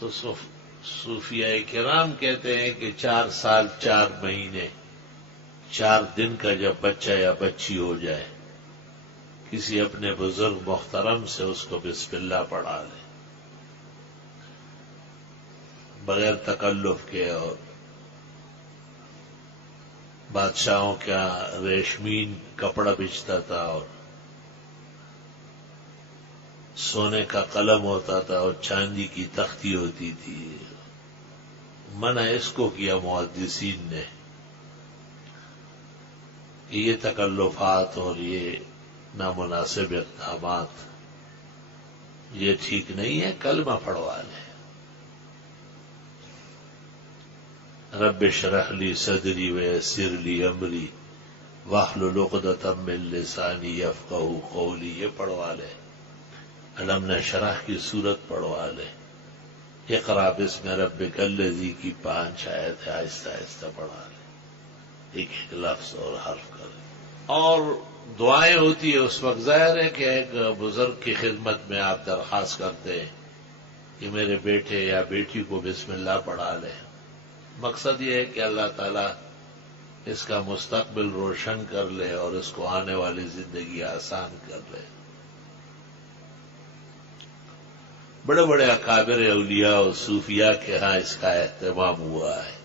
تو صوفیاء کرام کہتے ہیں کہ 4 سال 4 مہینے 4 دن کا جب بچہ یا بچی ہو جائے، کسی اپنے بزرگ محترم سے اس کو بسم اللہ پڑھا لے، بغیر تکلف کے. اور بادشاہوں کا ریشمین کپڑا بچتا تھا اور سونے کا قلم ہوتا تھا اور چاندی کی تختی ہوتی تھی. منع اس کو کیا محدثین نے، یہ تکلفات اور یہ نامناسب اقدامات یہ ٹھیک نہیں ہے. کلمہ پڑھوا لے. رب اشرح لی صدری ویسر لی امری واحلل عقدۃ من لسانی یفقہوا قولی، یہ پڑھوا لے. علم نشرح کی صورت پڑھوا لے. اقرأ باسم ربک الذی کی 5 آیت ہے، آہستہ آہستہ پڑھا لے، ایک ایک لفظ اور حرف کرے. اور دعائیں ہوتی ہے اس وقت. ظاہر ہے کہ ایک بزرگ کی خدمت میں آپ درخواست کرتے ہیں کہ میرے بیٹے یا بیٹی کو بسم اللہ پڑھا لے. مقصد یہ ہے کہ اللہ تعالیٰ اس کا مستقبل روشن کر لے اور اس کو آنے والی زندگی آسان کر لے. بڑے بڑے اکابر اولیاء اور صوفیاء کے ہاں اس کا اہتمام ہوا ہے.